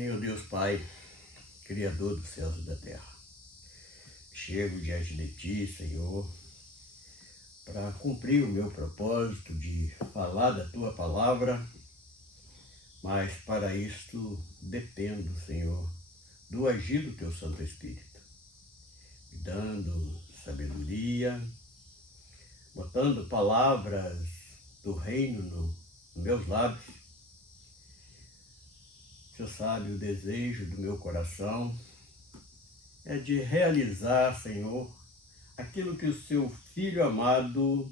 Senhor Deus Pai, Criador dos céus e da terra, chego diante de Ti, Senhor, para cumprir o meu propósito de falar da Tua palavra, mas para isto dependo, Senhor, do agir do Teu Santo Espírito, me dando sabedoria, botando palavras do reino nos meus lábios. O Senhor sabe o desejo do meu coração é de realizar, Senhor, aquilo que o Seu Filho amado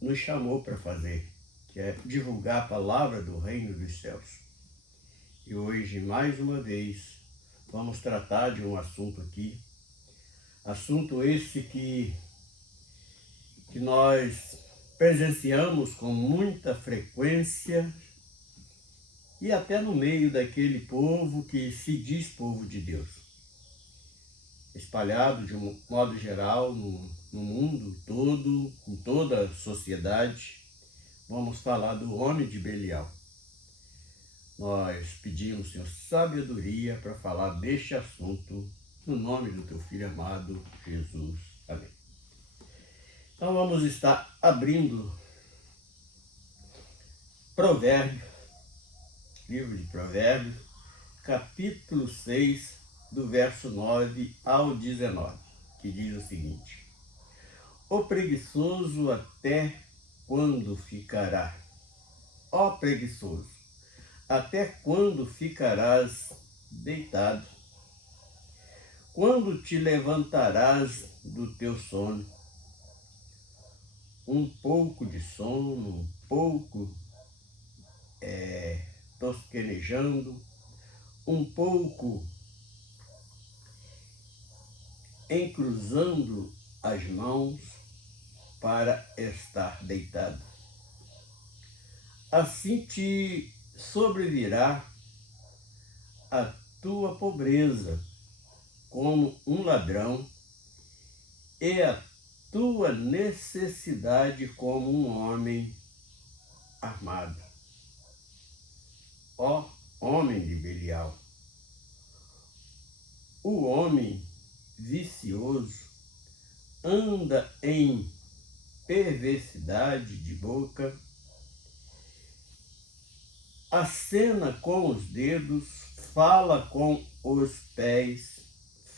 nos chamou para fazer, que é divulgar a palavra do reino dos céus. E hoje, mais uma vez, vamos tratar de um assunto aqui, assunto esse que nós presenciamos com muita frequência e até no meio daquele povo que se diz povo de Deus, espalhado de um modo geral no mundo todo, em toda a sociedade. Vamos falar do homem de Belial. Nós pedimos, Senhor, sabedoria para falar deste assunto, no nome do Teu Filho amado, Jesus. Amém. Então vamos estar abrindo Provérbios, livro de Provérbios, capítulo 6, do verso 9 ao 19, que diz o seguinte: O preguiçoso até quando ficará? Ó preguiçoso, até quando ficarás deitado? Quando te levantarás do teu sono? Um pouco de sono, um pouco tosquenejando, um pouco encruzando as mãos para estar deitado. Assim te sobrevirá a tua pobreza como um ladrão e a tua necessidade como um homem armado. Ó homem de Belial, o homem vicioso anda em perversidade de boca, acena com os dedos, fala com os pés,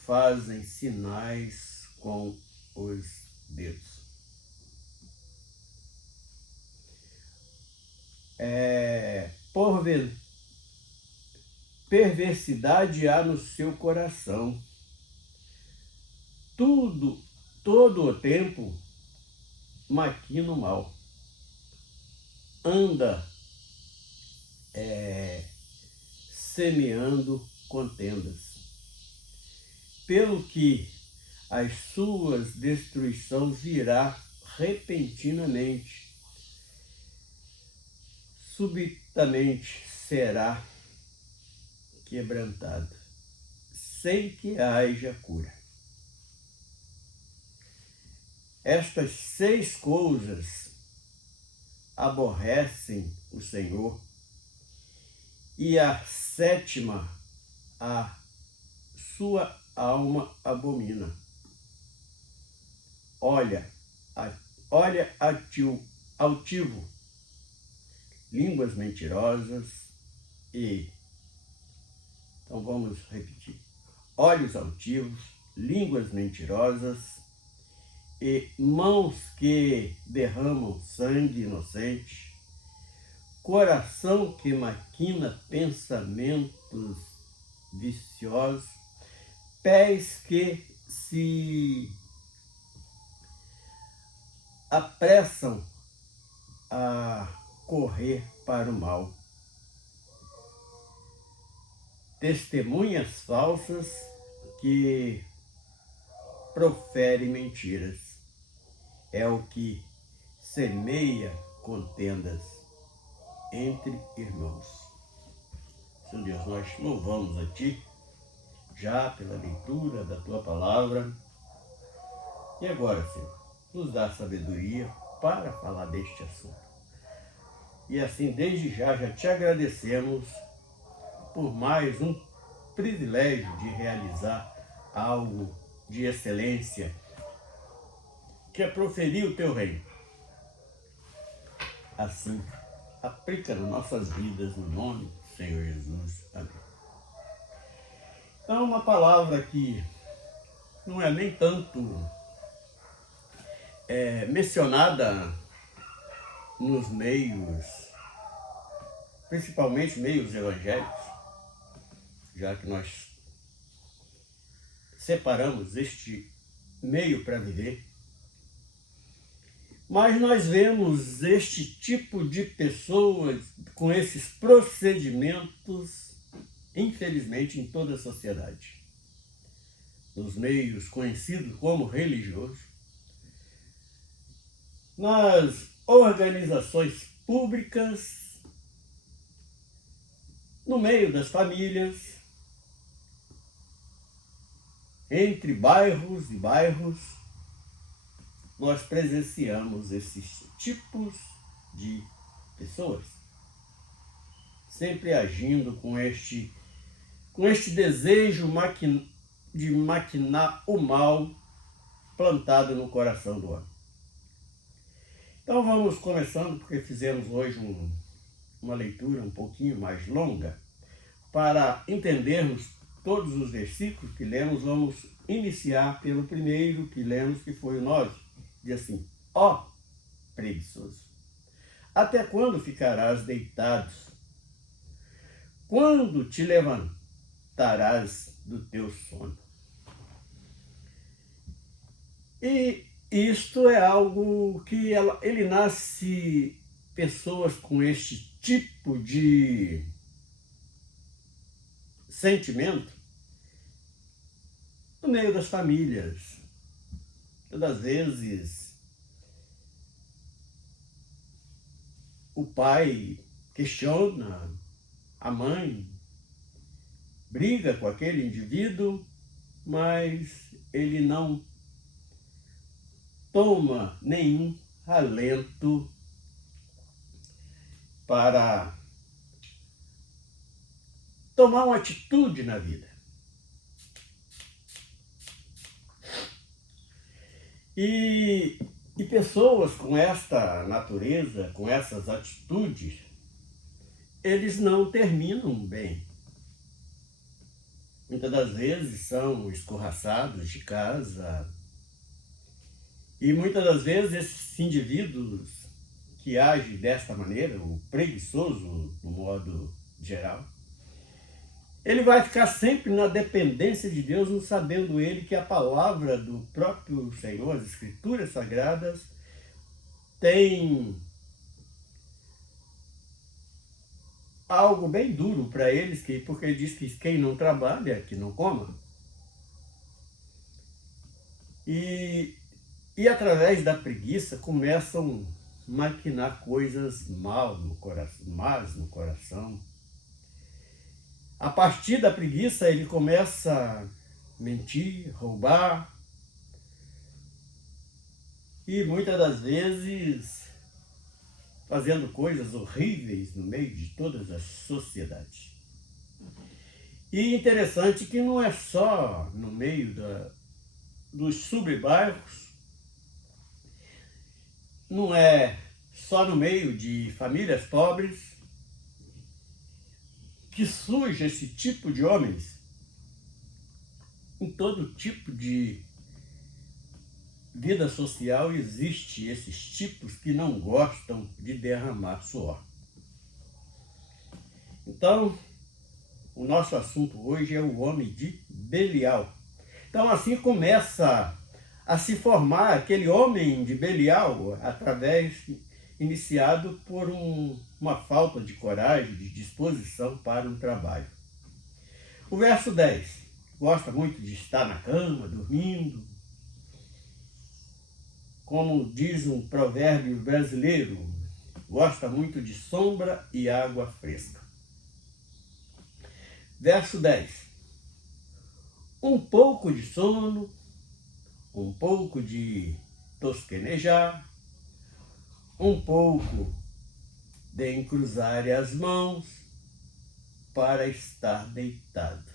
fazem sinais com os dedos. Perversidade há no seu coração. Todo o tempo maquina o mal. Anda semeando contendas. Pelo que as suas destruições virá repentinamente. Subitamente será quebrantado, sem que haja cura. Estas 6 coisas aborrecem o Senhor, e a 7ª a sua alma abomina. Olha altivo, línguas mentirosas Então vamos repetir. Olhos altivos, línguas mentirosas e mãos que derramam sangue inocente, coração que maquina pensamentos viciosos, pés que se apressam a correr para o mal, testemunhas falsas que proferem mentiras. É o que semeia contendas entre irmãos. Senhor Deus, nós louvamos a Ti já pela leitura da Tua palavra. E agora, Senhor, nos dá sabedoria para falar deste assunto. E assim, desde já te agradecemos por mais um privilégio de realizar algo de excelência, que é proferir o teu reino. Assim, aplica nas nossas vidas, no nome do Senhor Jesus. Amém. Então, uma palavra que não é nem tanto mencionada nos meios, principalmente meios evangélicos, já que nós separamos este meio para viver, mas nós vemos este tipo de pessoas com esses procedimentos, infelizmente, em toda a sociedade. Nos meios conhecidos como religiosos, nas organizações públicas, no meio das famílias, entre bairros e bairros, nós presenciamos esses tipos de pessoas, sempre agindo com este desejo de maquinar o mal plantado no coração do homem. Então vamos começando, porque fizemos hoje uma leitura um pouquinho mais longa. Para entendermos todos os versículos que lemos, vamos iniciar pelo primeiro que lemos, que foi o 9. Diz assim: ó preguiçoso, até quando ficarás deitado? Quando te levantarás do teu sono? E isto é algo que ele nasce pessoas com este tipo de sentimento no meio das famílias. Todas as vezes o pai questiona, a mãe briga com aquele indivíduo, mas ele não toma nenhum alento para tomar uma atitude na vida. E pessoas com esta natureza, com essas atitudes, eles não terminam bem. Muitas das vezes são escorraçados de casa. E muitas das vezes esses indivíduos que agem desta maneira, o preguiçoso no modo geral, ele vai ficar sempre na dependência de Deus, não sabendo ele que a palavra do próprio Senhor, as Escrituras Sagradas, tem algo bem duro para eles, porque ele diz que quem não trabalha, que não coma. E através da preguiça começam a maquinar coisas más no coração. A partir da preguiça ele começa a mentir, roubar, e muitas das vezes fazendo coisas horríveis no meio de todas as sociedades. E interessante que não é só no meio dos subbairros, não é só no meio de famílias pobres que surge esse tipo de homens. Em todo tipo de vida social existe esses tipos que não gostam de derramar suor. Então, o nosso assunto hoje é o homem de Belial. Então, assim começa a se formar aquele homem de Belial, iniciado por uma falta de coragem, de disposição para um trabalho. O verso 10, gosta muito de estar na cama, dormindo, como diz um provérbio brasileiro, gosta muito de sombra e água fresca. Verso 10, um pouco de sono, um pouco de tosquenejar, um pouco de encruzar as mãos, para estar deitado.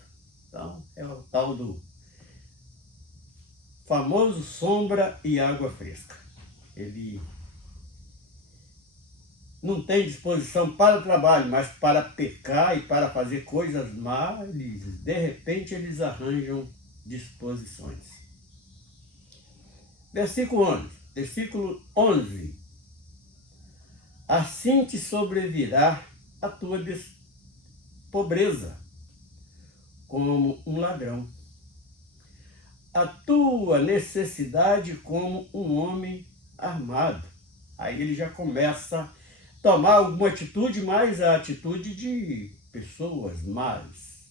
Então, é o tal do famoso sombra e água fresca. Ele não tem disposição para o trabalho, mas para pecar e para fazer coisas más, de repente eles arranjam disposições. Versículo 11. Assim te sobrevirá a tua pobreza, como um ladrão. A tua necessidade como um homem armado. Aí ele já começa a tomar alguma atitude, mas a atitude de pessoas más.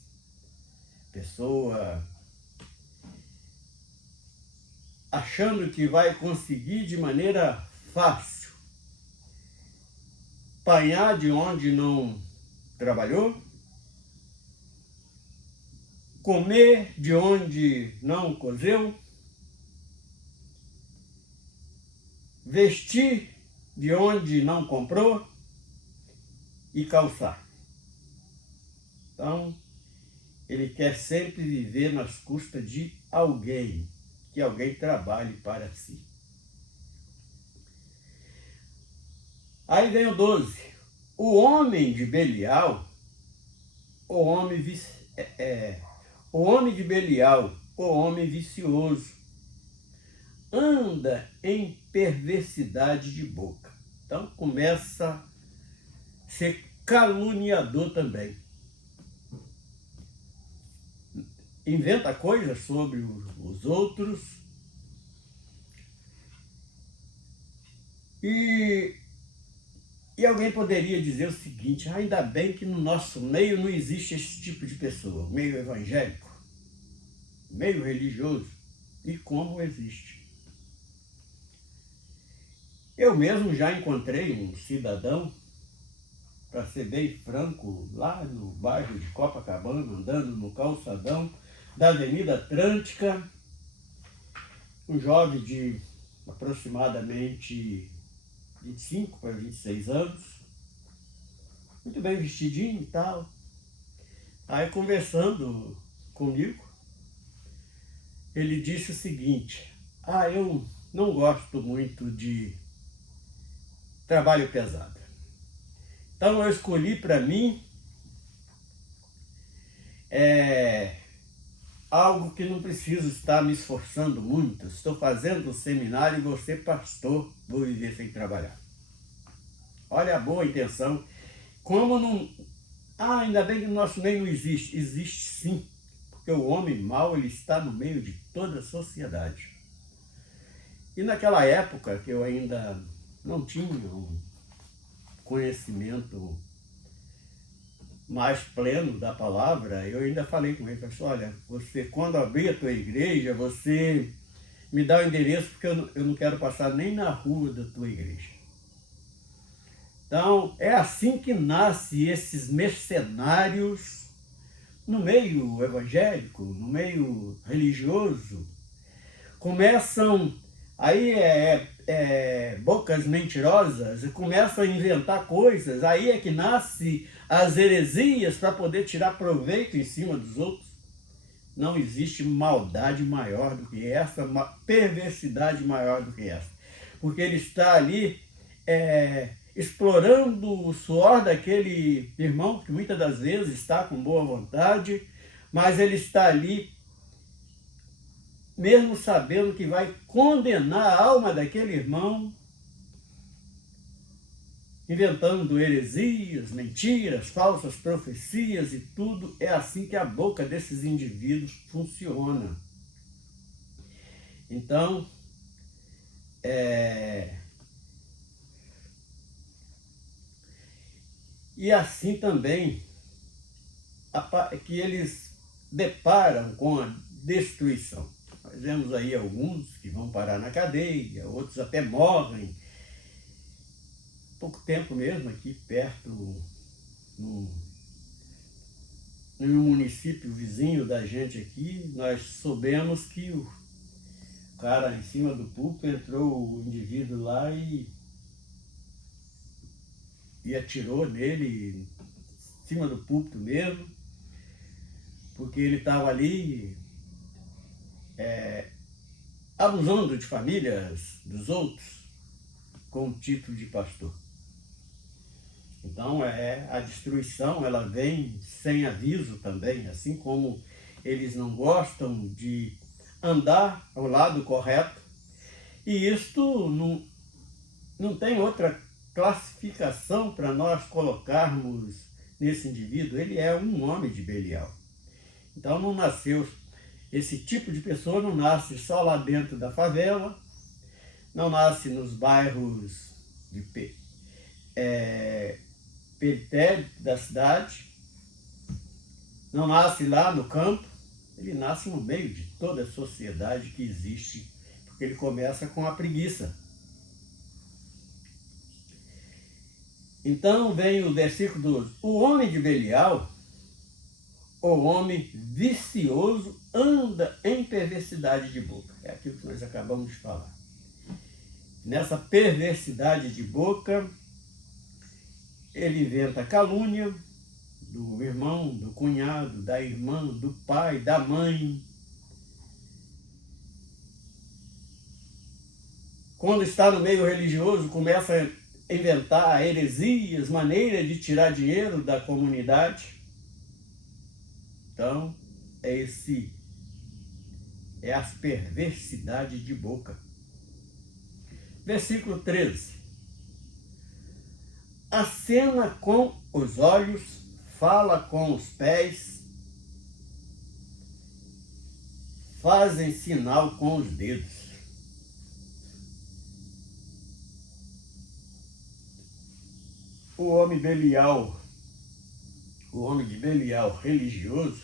Pessoa achando que vai conseguir de maneira fácil apanhar de onde não trabalhou, comer de onde não cozeu, vestir de onde não comprou e calçar. Então, ele quer sempre viver nas custas de alguém, que alguém trabalhe para si. Aí vem o 12. O homem de Belial, o homem de Belial, o homem vicioso, anda em perversidade de boca. Então começa a ser caluniador também. Inventa coisas sobre os outros e alguém poderia dizer o seguinte: ainda bem que no nosso meio não existe esse tipo de pessoa, meio evangélico, meio religioso, e como existe. Eu mesmo já encontrei um cidadão, para ser bem franco, lá no bairro de Copacabana, andando no calçadão da Avenida Atlântica, um jovem de aproximadamente 25 para 26 anos, muito bem vestidinho e tal. Aí, conversando comigo, ele disse o seguinte: eu não gosto muito de trabalho pesado. Então eu escolhi para mim algo que não preciso estar me esforçando muito. Estou fazendo um seminário e vou ser pastor, vou viver sem trabalhar. Olha a boa intenção. Como não... ainda bem que no nosso meio não existe. Existe sim, porque o homem mau, ele está no meio de toda a sociedade. E naquela época que eu ainda não tinha um conhecimento mais pleno da palavra, eu ainda falei com ele, falei assim: olha, você, quando abrir a tua igreja, você me dá o endereço, porque eu não quero passar nem na rua da tua igreja. Então, é assim que nascem esses mercenários no meio evangélico, no meio religioso. Começam aí bocas mentirosas e começam a inventar coisas. Aí é que nasce as heresias para poder tirar proveito em cima dos outros. Não existe maldade maior do que essa, uma perversidade maior do que essa. Porque ele está ali explorando o suor daquele irmão, que muitas das vezes está com boa vontade, mas ele está ali mesmo sabendo que vai condenar a alma daquele irmão, inventando heresias, mentiras, falsas profecias e tudo. É assim que a boca desses indivíduos funciona. Então, e assim também que eles deparam com a destruição. Nós vemos aí alguns que vão parar na cadeia, outros até morrem. Pouco tempo mesmo, aqui perto, no município vizinho da gente aqui, nós soubemos que o cara em cima do púlpito entrou o indivíduo lá e atirou nele, cima do púlpito mesmo, porque ele estava ali abusando de famílias dos outros com o título de pastor. Então a destruição ela vem sem aviso também, assim como eles não gostam de andar ao lado correto. E isto não tem outra classificação para nós colocarmos nesse indivíduo. Ele é um homem de Belial. Então não nasceu, esse tipo de pessoa não nasce só lá dentro da favela, não nasce nos bairros de periférico da cidade, não nasce lá no campo, ele nasce no meio de toda a sociedade que existe, porque ele começa com a preguiça. Então vem o versículo 12. O homem de Belial, o homem vicioso, anda em perversidade de boca. É aquilo que nós acabamos de falar. Nessa perversidade de boca, ele inventa calúnia do irmão, do cunhado, da irmã, do pai, da mãe. Quando está no meio religioso, começa a inventar heresias, maneiras de tirar dinheiro da comunidade. Então, é a perversidade de boca. Versículo 13. Acena com os olhos, fala com os pés, fazem sinal com os dedos. O homem de Belial religioso,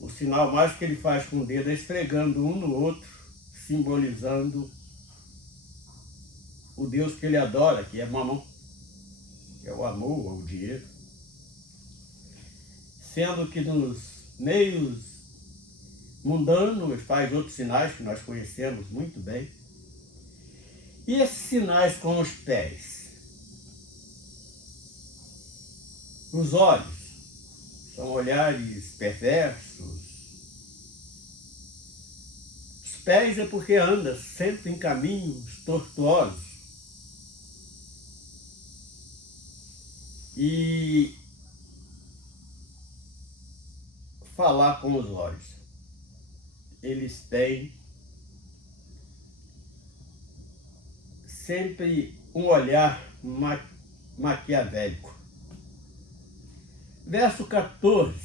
o sinal mais que ele faz com o dedo é esfregando um no outro, simbolizando o Deus que ele adora, que é Mamon, que é o amor ao dinheiro. Sendo que nos meios mundanos faz outros sinais que nós conhecemos muito bem. E esses sinais com os pés? Os olhos são olhares perversos. Os pés é porque anda sempre em caminhos tortuosos. E falar com os olhos. Eles têm sempre um olhar maquiavélico. Verso 14.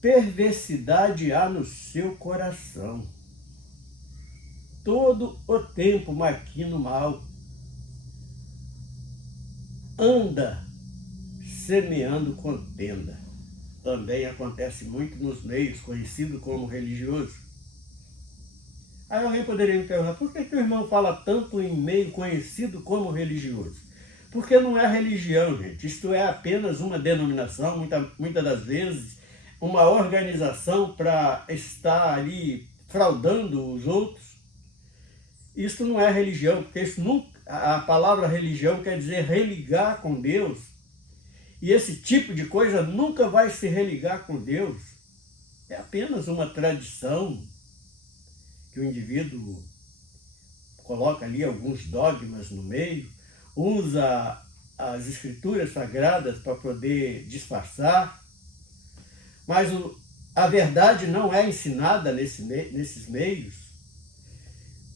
Perversidade há no seu coração. Todo o tempo maquina o mal. Anda semeando contenda. Também acontece muito nos meios conhecidos como religioso. Aí alguém poderia me perguntar, por que o irmão fala tanto em meio conhecido como religioso? Porque não é religião, gente. Isto é apenas uma denominação, muitas das vezes, uma organização para estar ali fraudando os outros. Isso não é religião, porque isso nunca, a palavra religião quer dizer religar com Deus. E esse tipo de coisa nunca vai se religar com Deus. É apenas uma tradição que o indivíduo coloca ali alguns dogmas no meio, usa as escrituras sagradas para poder disfarçar, mas a verdade não é ensinada nesses meios.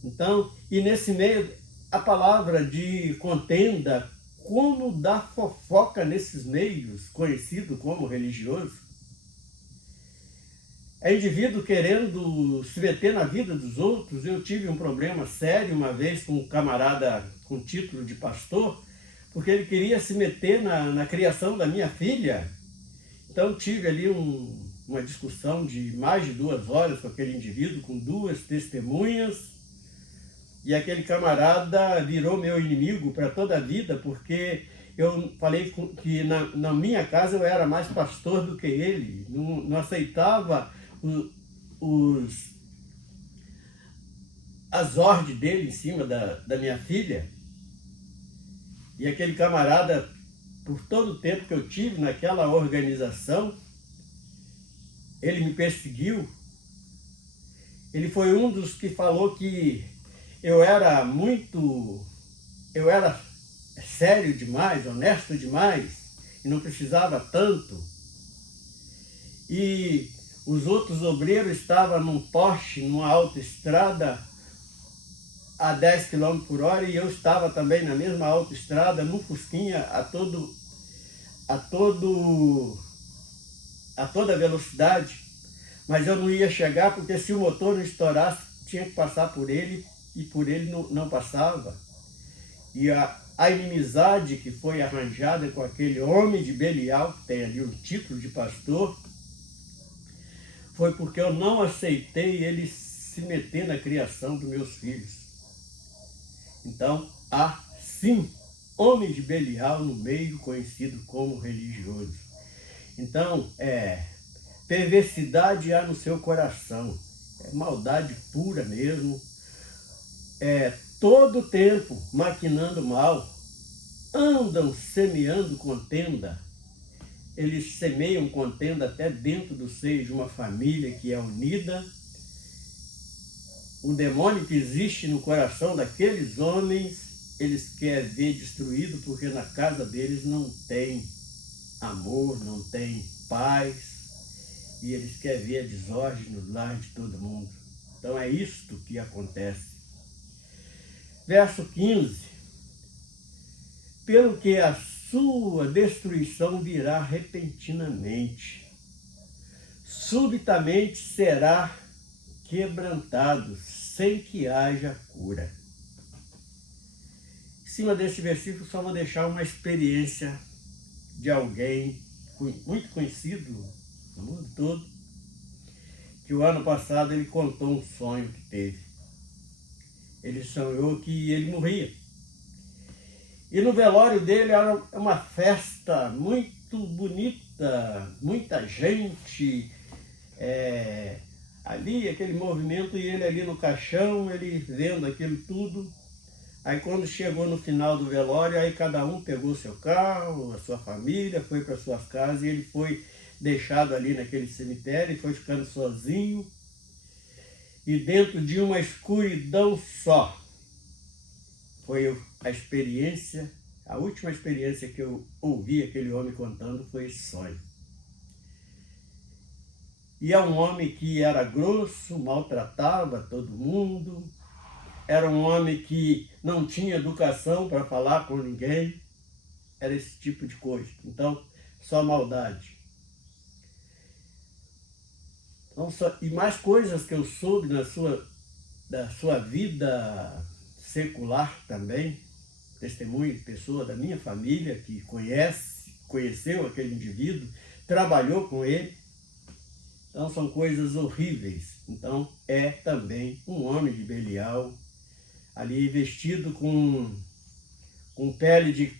Então, e nesse meio, a palavra de contenda, como dá fofoca nesses meios, conhecido como religioso. É indivíduo querendo se meter na vida dos outros. Eu tive um problema sério uma vez com um camarada com título de pastor, porque ele queria se meter na criação da minha filha. Então tive ali uma discussão de mais de 2 horas com aquele indivíduo, com 2 testemunhas, e aquele camarada virou meu inimigo para toda a vida, porque eu falei que na minha casa eu era mais pastor do que ele, não aceitava as ordens dele em cima da minha filha. E aquele camarada por todo o tempo que eu tive naquela organização, ele me perseguiu. Ele foi um dos que falou que eu era sério demais, honesto demais, e não precisava tanto. E os outros obreiros estavam num poste, numa autoestrada, a 10 km por hora, e eu estava também na mesma autoestrada, no Fusquinha, a toda velocidade, mas eu não ia chegar, porque se o motor não estourasse, tinha que passar por ele, e por ele não passava. E a inimizade que foi arranjada com aquele homem de Belial, que tem ali um título de pastor, foi porque eu não aceitei ele se meter na criação dos meus filhos. Então, há sim homem de Belial no meio, conhecido como religioso. Então, perversidade há no seu coração, é maldade pura mesmo, todo o tempo maquinando mal, andam semeando contenda. Eles semeiam contenda até dentro do seio de uma família que é unida. O demônio que existe no coração daqueles homens, eles querem ver destruído, porque na casa deles não tem amor, não tem paz, e eles querem ver a desordem no lar de todo mundo. Então é isto que acontece. Verso 15. Pelo que a sua destruição virá repentinamente, subitamente será quebrantado, sem que haja cura. Em cima desse versículo, só vou deixar uma experiência de alguém muito conhecido no mundo todo, que o ano passado ele contou um sonho que teve. Ele sonhou que ele morria. E no velório dele era uma festa muito bonita, muita gente, ali, aquele movimento, e ele ali no caixão, ele vendo aquilo tudo. Aí quando chegou no final do velório, aí cada um pegou seu carro, a sua família, foi para suas casas, e ele foi deixado ali naquele cemitério, e foi ficando sozinho, e dentro de uma escuridão só. Foi a experiência, a última experiência que eu ouvi aquele homem contando foi esse sonho. E é um homem que era grosso, maltratava todo mundo, era um homem que não tinha educação para falar com ninguém, era esse tipo de coisa. Então, só maldade. Então, e mais coisas que eu soube da sua vida secular também, testemunho de pessoa da minha família que conheceu aquele indivíduo, trabalhou com ele. Então são coisas horríveis. Então é também um homem de Belial, ali vestido com pele de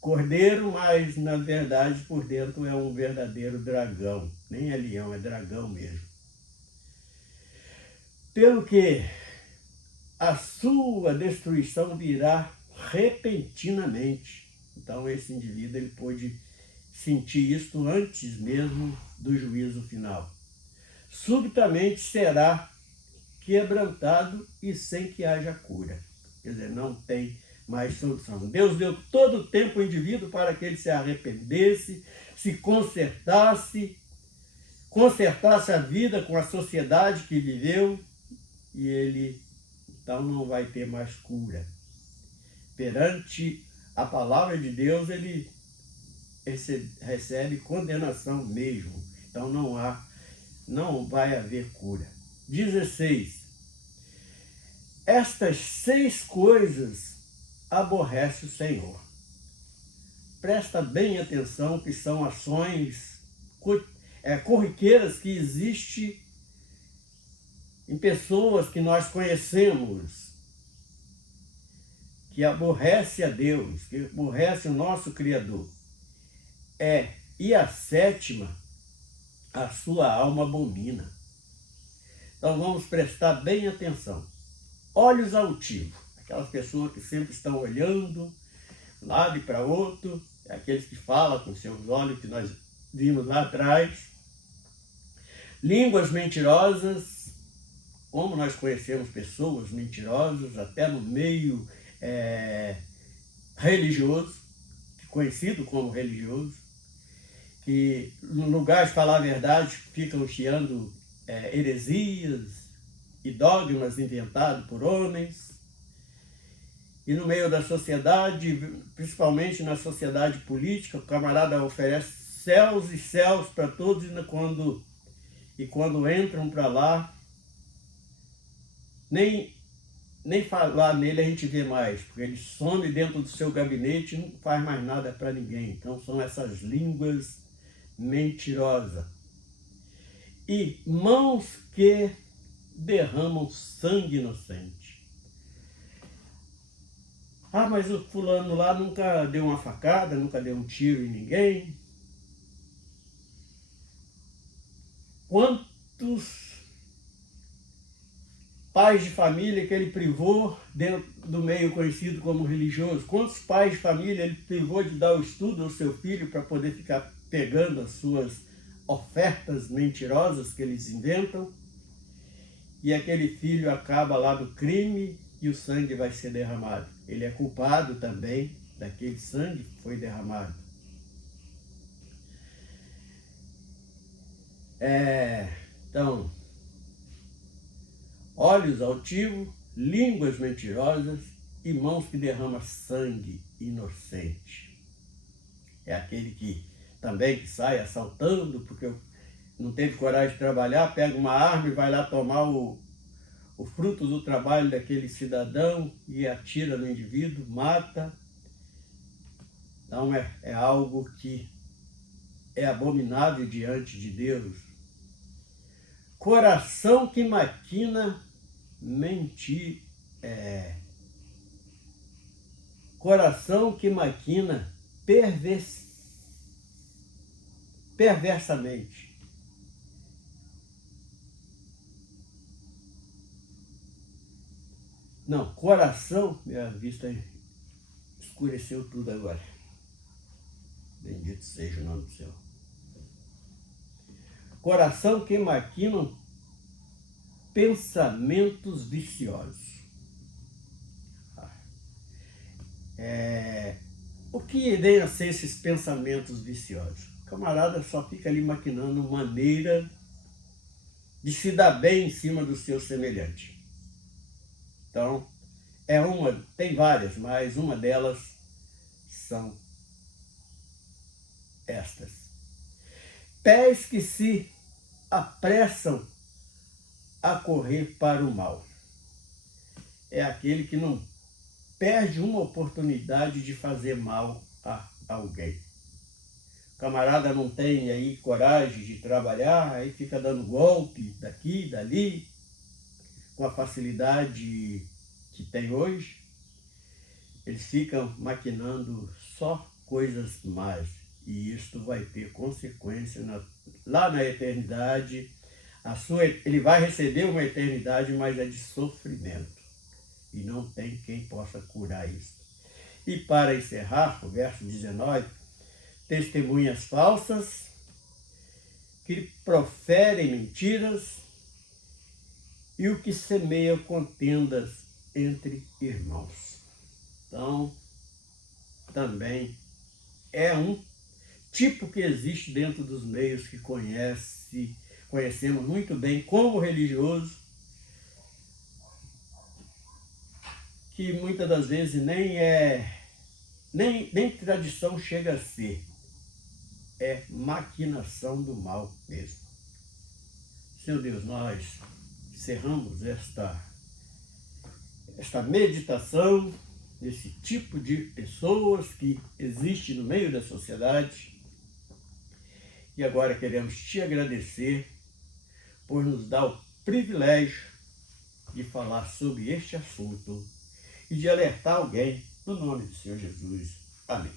cordeiro, mas na verdade por dentro é um verdadeiro dragão. Nem é leão, é dragão mesmo. Pelo que a sua destruição virá repentinamente. Então esse indivíduo ele pôde sentir isso antes mesmo do juízo final. Subitamente será quebrantado e sem que haja cura. Quer dizer, não tem mais solução. Deus deu todo o tempo ao indivíduo para que ele se arrependesse, se consertasse a vida com a sociedade que viveu, e ele então não vai ter mais cura. Perante a palavra de Deus, ele recebe condenação mesmo. Então não vai haver cura. 16. Estas 6 coisas aborrece o Senhor. Presta bem atenção que são ações corriqueiras que existem em pessoas que nós conhecemos, que aborrece a Deus, que aborrece o nosso Criador. E a 7ª, a sua alma abomina. Então vamos prestar bem atenção. Olhos altivos, aquelas pessoas que sempre estão olhando de um lado e para outro, aqueles que falam com seus olhos, que nós vimos lá atrás. Línguas mentirosas, como nós conhecemos pessoas mentirosas, até no meio religioso, conhecido como religioso, que no lugar de falar a verdade ficam chiando heresias e dogmas inventados por homens. E no meio da sociedade, principalmente na sociedade política, o camarada oferece céus e céus para todos, e quando entram para lá, nem falar nele a gente vê mais, porque ele some dentro do seu gabinete e não faz mais nada para ninguém. Então são essas línguas mentirosas. E mãos que derramam sangue inocente. Ah, mas o fulano lá nunca deu uma facada, nunca deu um tiro em ninguém. Quantos pais de família que ele privou dentro do meio conhecido como religioso? Quantos pais de família ele privou de dar o estudo ao seu filho para poder ficar pegando as suas ofertas mentirosas que eles inventam? E aquele filho acaba lá no crime e o sangue vai ser derramado. Ele é culpado também daquele sangue que foi derramado. Então, olhos altivos, línguas mentirosas e mãos que derramam sangue inocente. É aquele que também que sai assaltando porque não teve coragem de trabalhar, pega uma arma e vai lá tomar o fruto do trabalho daquele cidadão e atira no indivíduo, mata. Então é algo que é abominável diante de Deus. Coração que maquina mentir. Coração que maquina perversamente. Não, coração, minha vista escureceu tudo agora. Bendito seja o nome do Senhor. Coração que maquina pensamentos viciosos. O que vem a ser esses pensamentos viciosos? O camarada só fica ali maquinando maneira de se dar bem em cima do seu semelhante. Então, tem várias, mas uma delas são estas. Pés que se apressam a correr para o mal. É aquele que não perde uma oportunidade de fazer mal a alguém. O camarada não tem aí coragem de trabalhar, aí fica dando golpe daqui, dali, com a facilidade que tem hoje. Eles ficam maquinando só coisas más. E isto vai ter consequência lá na eternidade. Ele vai receber uma eternidade, mas é de sofrimento. E não tem quem possa curar isso. E para encerrar, o verso 19, testemunhas falsas que proferem mentiras e o que semeia contendas entre irmãos. Então, também é um tipo que existe dentro dos meios que conhecemos muito bem como religioso, que muitas das vezes nem tradição chega a ser. É maquinação do mal mesmo. Senhor Deus, nós encerramos esta meditação desse tipo de pessoas que existe no meio da sociedade. E agora queremos te agradecer por nos dar o privilégio de falar sobre este assunto e de alertar alguém no nome do Senhor Jesus. Amém.